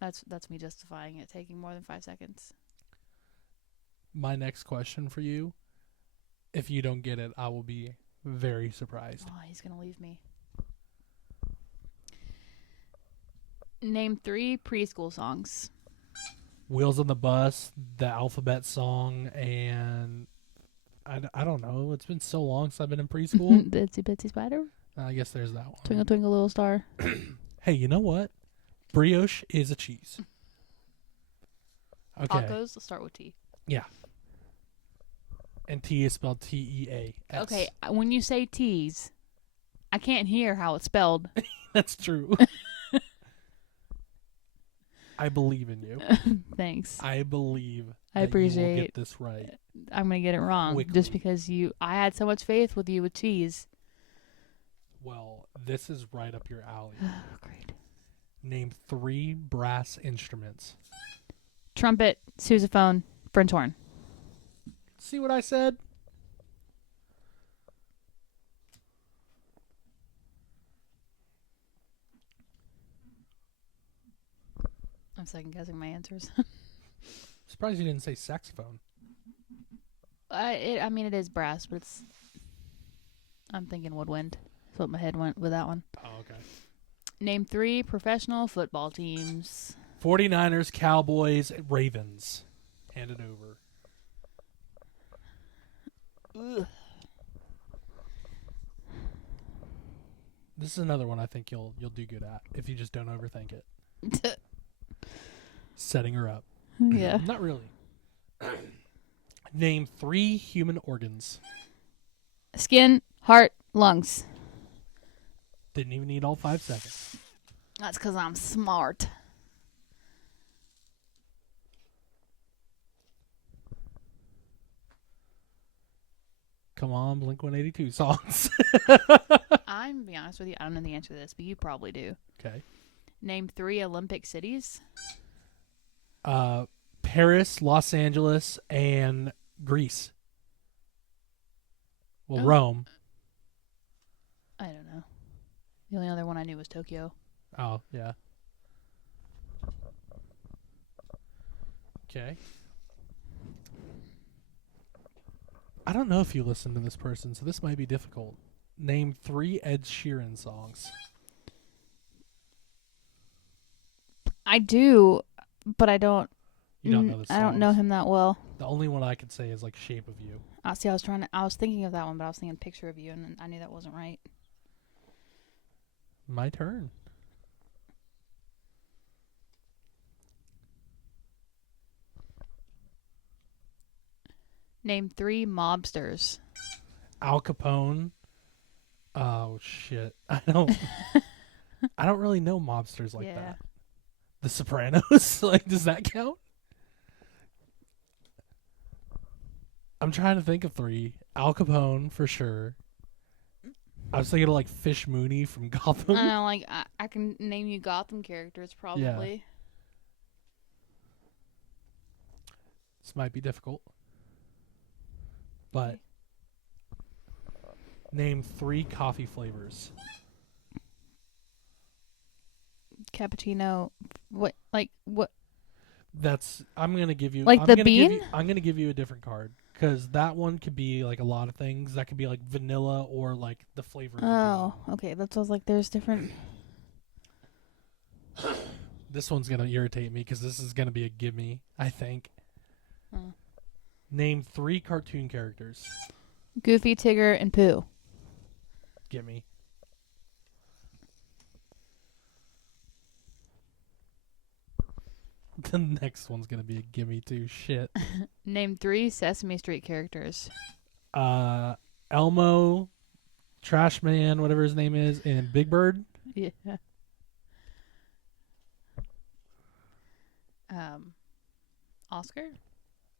That's me justifying it taking more than 5 seconds. My next question for you, if you don't get it, I will be very surprised. Oh, he's gonna leave me. Name 3 preschool songs. Wheels on the Bus, the Alphabet Song, and I don't know. It's been so long since I've been in preschool. Bitsy Bitsy Spider. I guess there's that one. Twinkle Twinkle Little Star. Hey, you know what? Brioche is a cheese. Okay. Tacos. Let's start with T. Yeah. And T is spelled T-E-A-S. Okay, when you say T's, I can't hear how it's spelled. That's true. I believe in you. Thanks. I believe I that you will appreciate- get this right. I'm gonna get it wrong Quickly. just because I had so much faith with you with T's. Well, this is right up your alley. Oh, great. Name 3 brass instruments. Trumpet, sousaphone, French horn. See what I said? I'm second guessing my answers. Surprised you didn't say saxophone. I mean, it is brass, but I'm thinking woodwind. That's what my head went with that one. Oh, okay. Name 3 professional football teams. 49ers, Cowboys, Ravens. Hand it over. Ugh. This is another one I think you'll do good at if you just don't overthink it. Setting her up. Yeah. Not really. Name 3 human organs. Skin, heart, lungs. Didn't even need all 5 seconds. That's because I'm smart. Come on, Blink-182 songs. I'm gonna be honest with you. I don't know the answer to this, but you probably do. Okay. Name 3 Olympic cities. Paris, Los Angeles, and Greece. Well, Oh. Rome. I don't know. The only other one I knew was Tokyo. Oh, yeah. Okay. I don't know if you listen to this person, so this might be difficult. Name 3 Ed Sheeran songs. I do, but I don't. You don't know the songs. I don't know him that well. The only one I could say is like Shape of You. See, I was thinking of that one, but I was thinking Picture of You, and I knew that wasn't right. My turn. Name 3 mobsters. Al Capone. Oh shit. I don't really know mobsters like that. The Sopranos? Like, does that count? I'm trying to think of 3. Al Capone for sure. I was thinking of like Fish Mooney from Gotham. I know, like I can name you Gotham characters probably. This might be difficult. But name 3 coffee flavors. Cappuccino. What? I'm gonna give you Like I'm the gonna bean? Give you, I'm gonna give you a different card because that one could be like a lot of things. That could be like vanilla or like the flavor. Oh, okay. That's what I was like. There's different. This one's gonna irritate me because this is gonna be a gimme. I think. Name 3 cartoon characters. Goofy, Tigger, and Pooh. Gimme. The next one's gonna be a gimme too. Shit. Name 3 Sesame Street characters. Elmo, Trash Man, whatever his name is, and Big Bird. Yeah. Oscar?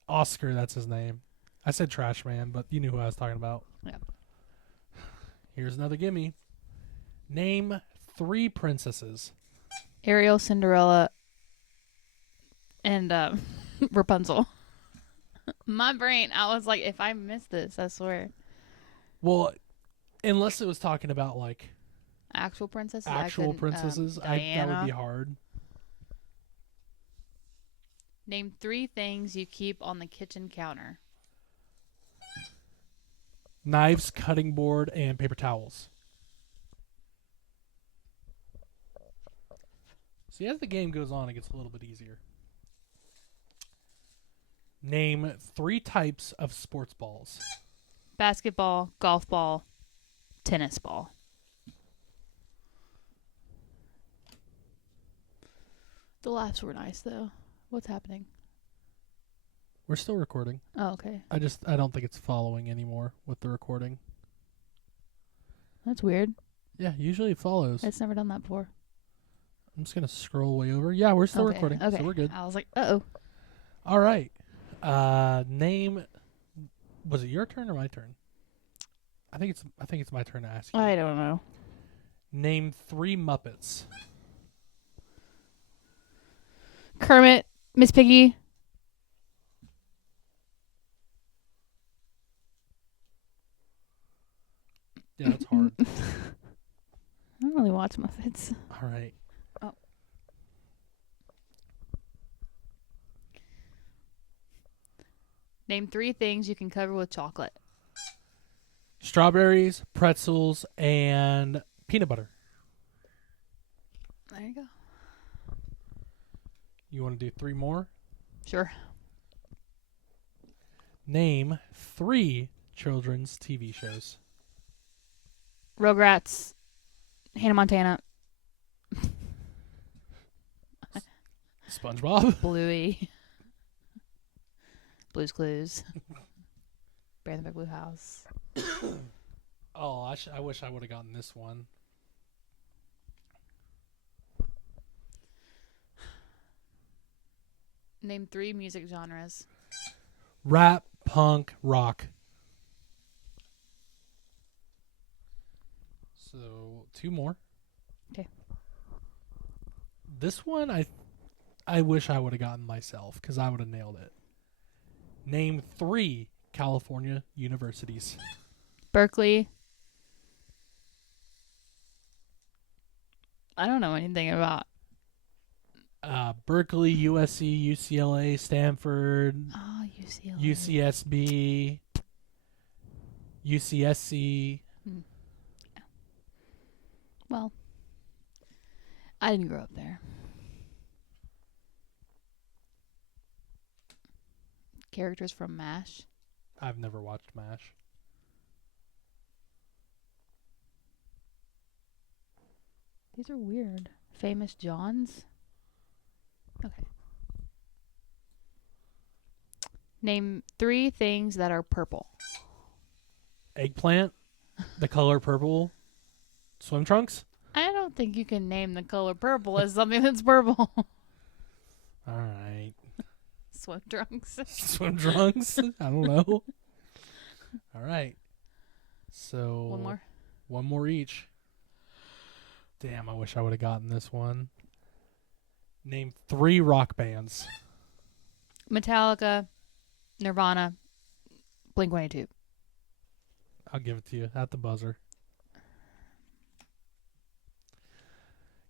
Oscar, that's his name. I said Trash Man, but you knew who I was talking about. Yeah. Here's another gimme. Name 3 princesses. Ariel, Cinderella, and Rapunzel. My brain, I was like, if I miss this, I swear. Well, unless it was talking about like Actual princesses? actual princesses, that would be hard. Name 3 things you keep on the kitchen counter. Knives, cutting board, and paper towels. See, as the game goes on, it gets a little bit easier. Name 3 types of sports balls. Basketball, golf ball, tennis ball. The laughs were nice, though. What's happening? We're still recording. Oh, okay. I don't think it's following anymore with the recording. That's weird. Yeah, usually it follows. It's never done that before. I'm just going to scroll way over. Yeah, we're still recording, Okay. so we're good. I was like, uh-oh. All right. Name... Was it your turn or my turn? I think it's my turn to ask you. I don't know. Name 3 Muppets. Kermit, Miss Piggy. Yeah, that's hard. I don't really watch Muppets. All right. Oh. Name 3 things you can cover with chocolate. Strawberries, pretzels, and peanut butter. There you go. You want to do 3 more? Sure. Name 3 children's TV shows. Rugrats, Hannah Montana, SpongeBob. Bluey, Blue's Clues, Bear in the Big Blue House. Oh, I wish I would have gotten this one. Name 3 music genres. Rap, punk, rock. So 2 more. Okay. This one I wish I would have gotten myself because I would have nailed it. Name 3 California universities. Berkeley. I don't know anything about. Berkeley, USC, UCLA, Stanford, Oh, UCLA. UCSB, UCSC. Well, I didn't grow up there. Characters from MASH. I've never watched MASH. These are weird. Famous Johns. Okay. Name 3 things that are purple. Eggplant, the color purple, swim trunks. I don't think you can name the color purple as something that's purple. All right. Swim trunks. Swim trunks? I don't know. All right. So One more. One more each. Damn, I wish I would have gotten this one. Name 3 rock bands. Metallica, Nirvana, Blink-182. I'll give it to you at the buzzer.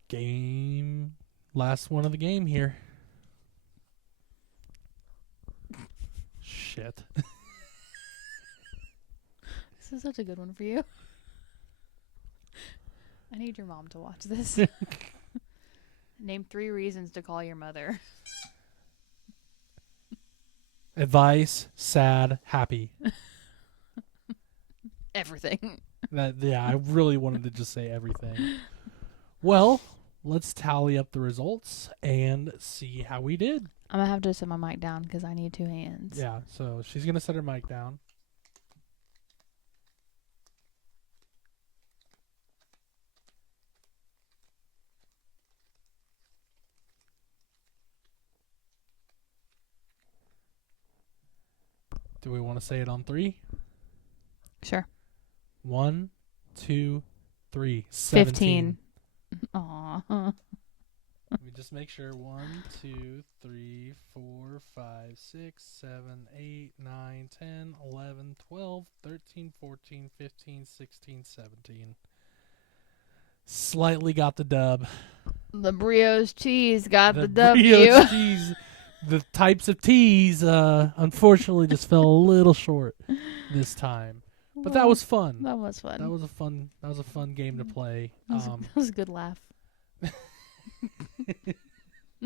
Game. Last one of the game here. Shit. This is such a good one for you. I need your mom to watch this. Name 3 reasons to call your mother. Advice, sad, happy. Everything. Yeah, I really wanted to just say everything. Well, let's tally up the results and see how we did. I'm going to have to set my mic down because I need 2 hands. Yeah, so she's going to set her mic down. Do we want to say it on 3? Sure. 1, 2, 3. 15. Aw. Let me just make sure. 1, 2, 3, 4, 5, 6, 7, 8, 9, 10, 11, 12, 13, 14, 15, 16, 17. Slightly got the dub. The brioche cheese got the brioche W. cheese, the types of teas, unfortunately just fell a little short this time. But that was fun. That was fun. That was a fun game to play. That was a good laugh.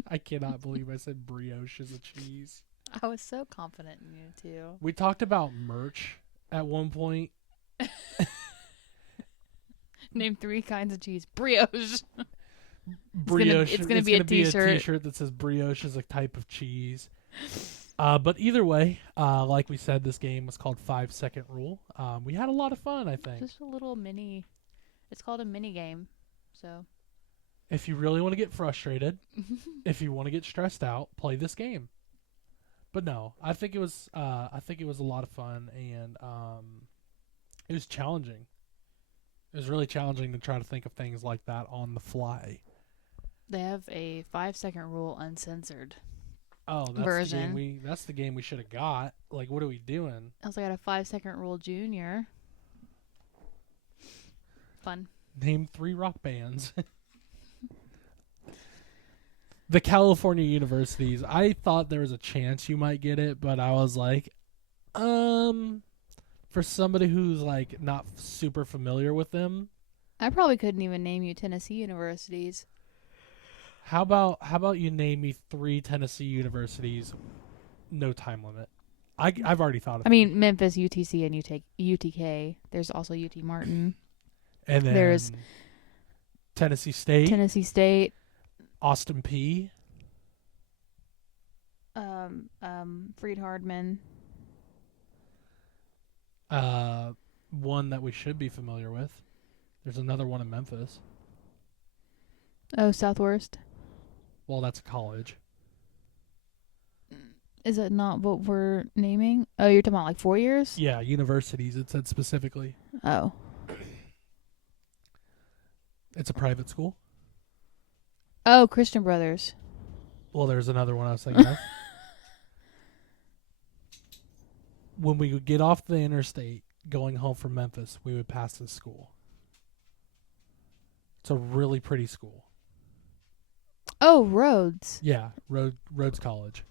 I cannot believe I said brioche is a cheese. I was so confident in you too. We talked about merch at one point. Name 3 kinds of cheese. Brioche. Brioche. It's gonna be a t-shirt. A t-shirt that says brioche is a type of cheese. But either way, like we said, this game was called 5 Second Rule. We had a lot of fun, I think. Just a little mini. It's called a mini game. So. If you really want to get frustrated, if you want to get stressed out, play this game. But no, I think it was a lot of fun, and it was challenging. It was really challenging to try to think of things like that on the fly. They have a 5-second rule uncensored. Oh, that's version. That's the game we should have got. Like, what are we doing? I also got a 5-second rule junior. Fun. Name 3 rock bands. The California universities. I thought there was a chance you might get it, but I was like, for somebody who's like not super familiar with them. I probably couldn't even name you Tennessee universities. How about you name me 3 Tennessee universities? No time limit. I've already thought of it. I mean, Memphis, UTC, and UTK. There's also UT Martin. And then there's Tennessee State. Tennessee State. Austin P. Freed Hardman. One that we should be familiar with. There's another one in Memphis. Oh, Southwest. Well, that's a college. Is that not what we're naming? Oh, you're talking about like 4 years? Yeah, universities, it said specifically. Oh. It's a private school. Oh, Christian Brothers. Well, there's another one I was thinking of. When we would get off the interstate going home from Memphis, we would pass this school. It's a really pretty school. Oh, Rhodes. Yeah, Rhodes College.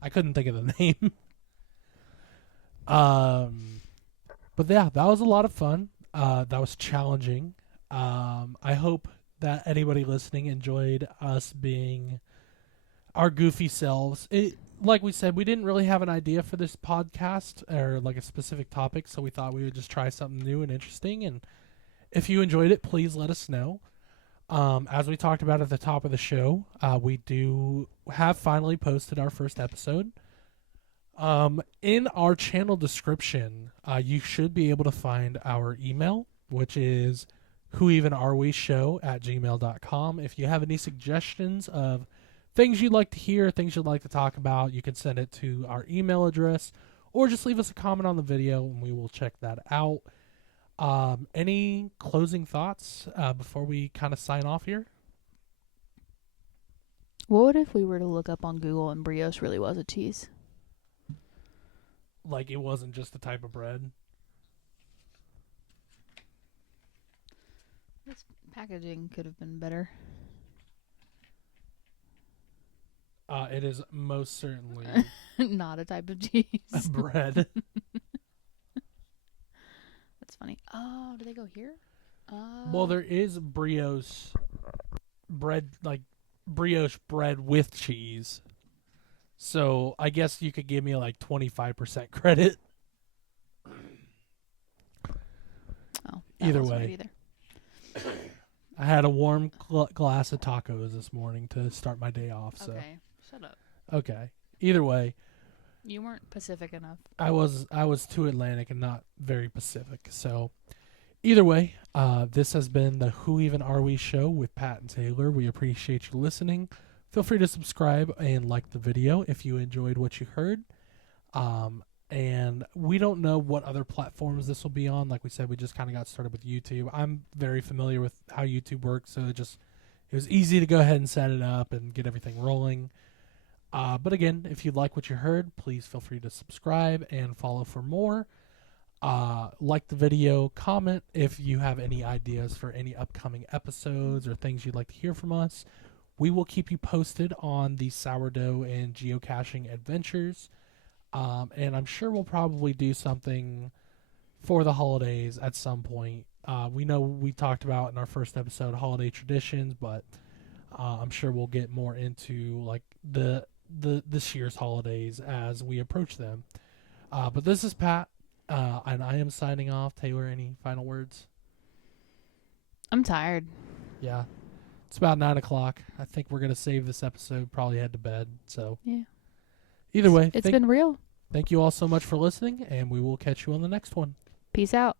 I couldn't think of the name. But yeah, that was a lot of fun. That was challenging. I hope that anybody listening enjoyed us being our goofy selves. Like we said, we didn't really have an idea for this podcast or like a specific topic, so we thought we would just try something new and interesting. And if you enjoyed it, please let us know. As we talked about at the top of the show, we do have finally posted our first episode. In our channel description, you should be able to find our email, which is whoevenarewe@gmail.com. If you have any suggestions of things you'd like to hear, things you'd like to talk about, you can send it to our email address or just leave us a comment on the video and we will check that out. Any closing thoughts before we kind of sign off here? What if we were to look up on Google and brioche really was a cheese? Like it wasn't just a type of bread? This packaging could have been better. It is most certainly Not a type of cheese. a bread. That's funny. Oh, do they go here? Well, there is brioche bread, like brioche bread with cheese. So I guess you could give me like 25% credit. Oh, Either wasn't way. right either. I had a warm glass of tacos this morning to start my day off. So Okay, shut up. okay. Either way, You weren't Pacific enough. I was too Atlantic and not very Pacific. So either way, this has been the Who Even Are We show with Pat and Taylor. We appreciate you listening. Feel free to subscribe and like the video if you enjoyed what you heard. And we don't know what other platforms this will be on. Like we said, we just kind of got started with YouTube. I'm very familiar with how YouTube works, so it was easy to go ahead and set it up and get everything rolling. But again, if you like what you heard, please feel free to subscribe and follow for more. Like the video, comment if you have any ideas for any upcoming episodes or things you'd like to hear from us. We will keep you posted on the sourdough and geocaching adventures. And I'm sure we'll probably do something for the holidays at some point. We know we talked about in our first episode holiday traditions, but I'm sure we'll get more into like this year's holidays as we approach them. But this is Pat, and I am signing off. Taylor, any final words? I'm tired. Yeah. It's about 9 o'clock. I think we're going to save this episode, probably head to bed. So Yeah. either way, It's been real. thank you all so much for listening, and we will catch you on the next one. Peace out.